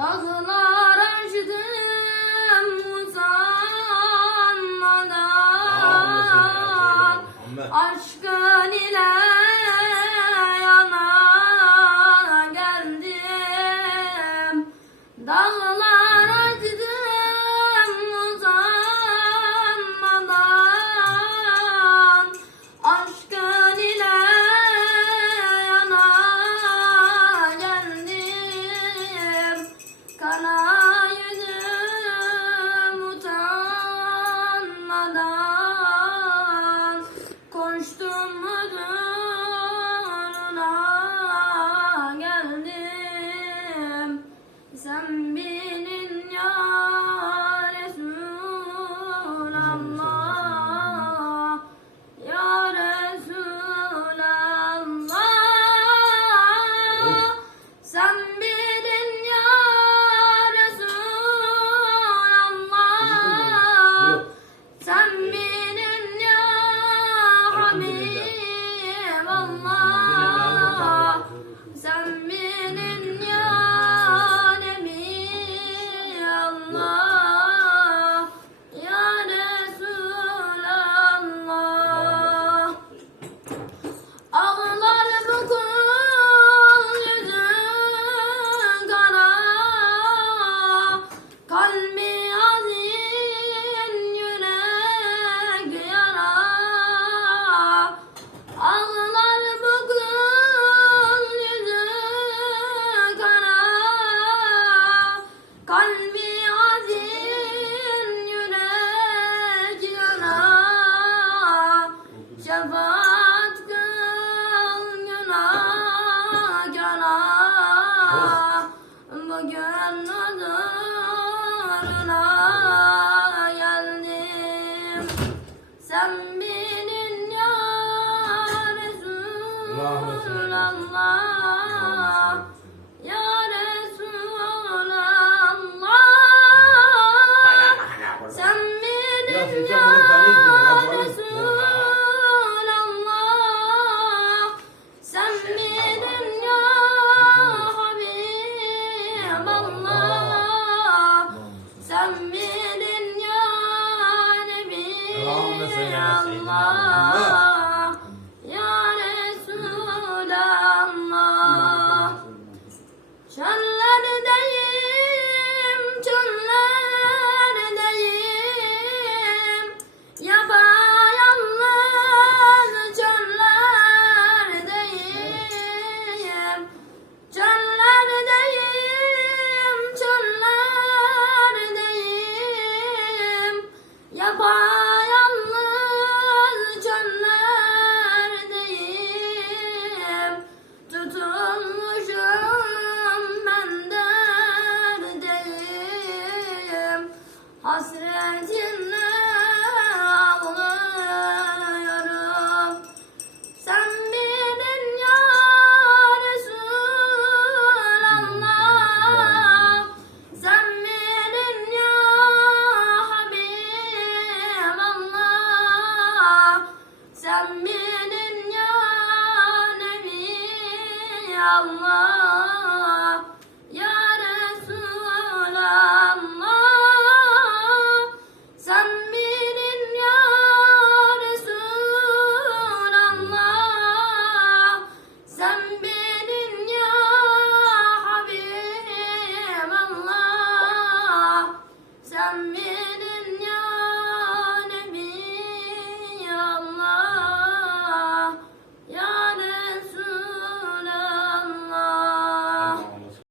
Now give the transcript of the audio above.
Dağlar aştım uzanmadan. Aşkın ile yana geldim. Dağlar you know. müminin ya Resulallah. hasretine ya Resulallah. Sen benim ya Habiballah. Sen benim ya Nebi Allah. Ya